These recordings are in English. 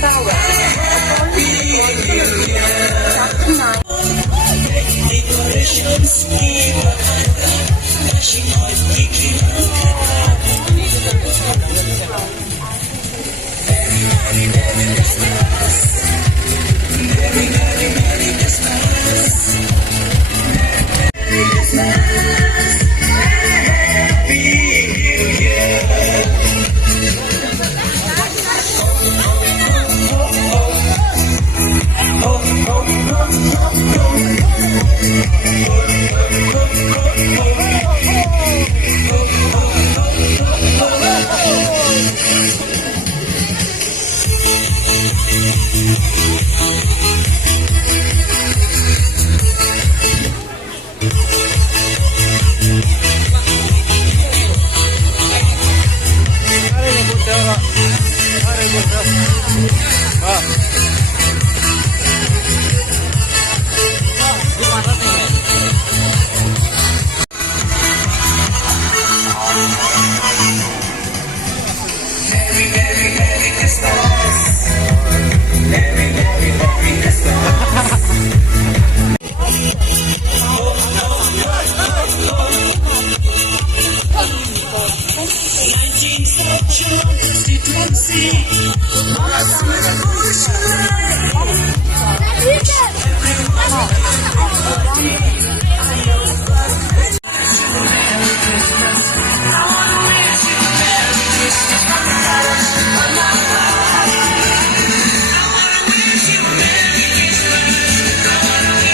Tower. Chapter 9.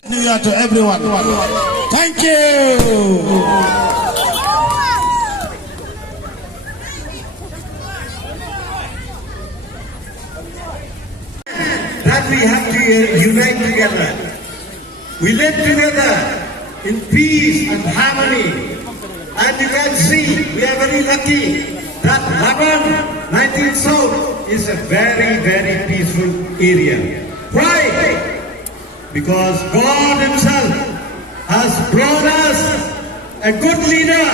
New Year to everyone. Thank you. That we have to unite together. We live together in peace and harmony. And you can see, we are very lucky that Laban, 19 South, is a very, very peaceful area. Why? Because God Himself has brought us a good leader,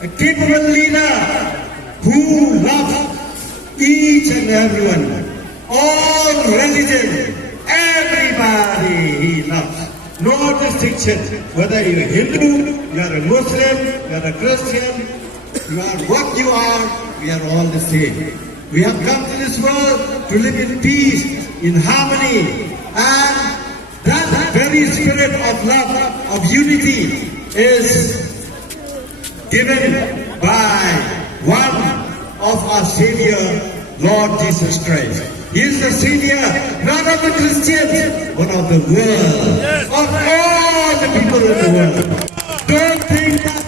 a capable leader who loves each and everyone. All religion, everybody He loves. No distinction, whether you're a Hindu, you're a Muslim, you're a Christian, you are what you are, we are all the same. We have come to this world to live in peace, in harmony, and that very spirit of love, of unity is given by one of our Savior, Lord Jesus Christ. He is the Savior, not of the Christians, but of the world, of all the people in the world. Don't think that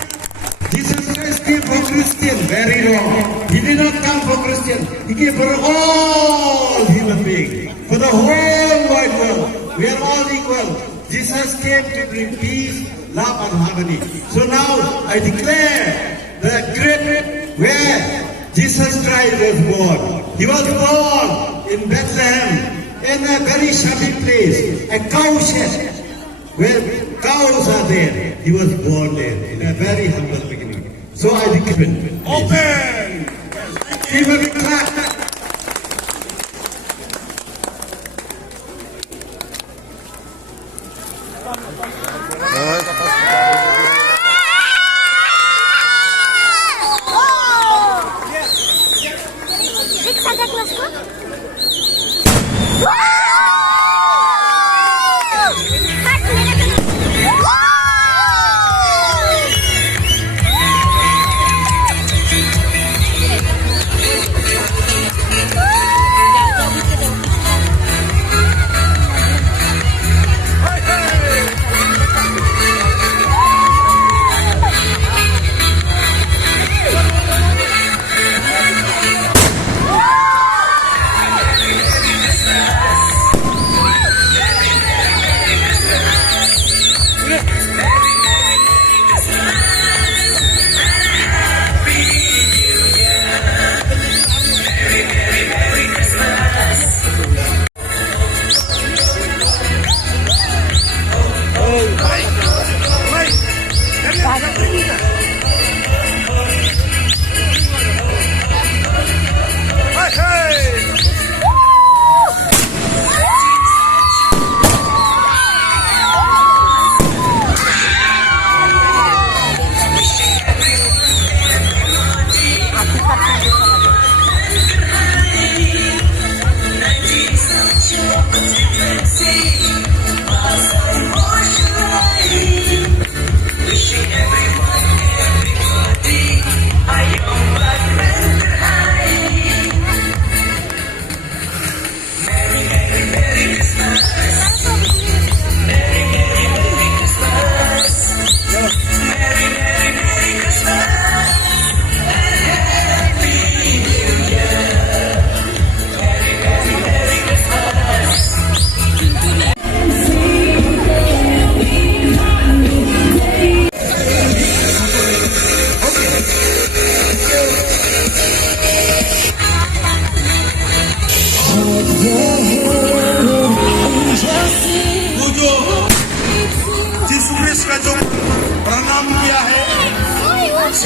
Jesus Christ came for Christians. Very wrong. He did not come for Christians. He came for all human beings, for the whole wide world. We are all equal. Jesus came to bring peace, love and harmony. So now I declare the great where Jesus Christ was born. He was born in Bethlehem, in a very shabby place, a cow shed, where cows are there. He was born there, in a very humble beginning. So I declare. Open! Give a big clap. Santa Claus ko?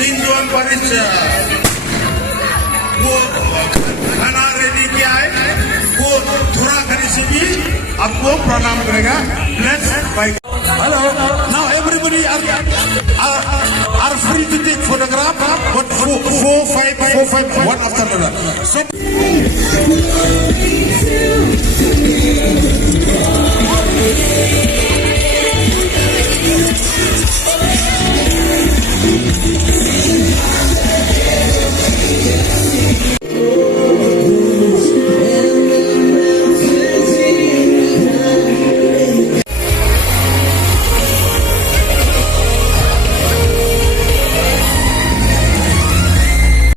सिंजुआन परिचय वो खाना ready किया है वो थोड़ा करी से भी आपको प्रणाम करेगा bless bye hello now everybody are free to take photograph but 4 5 one after another so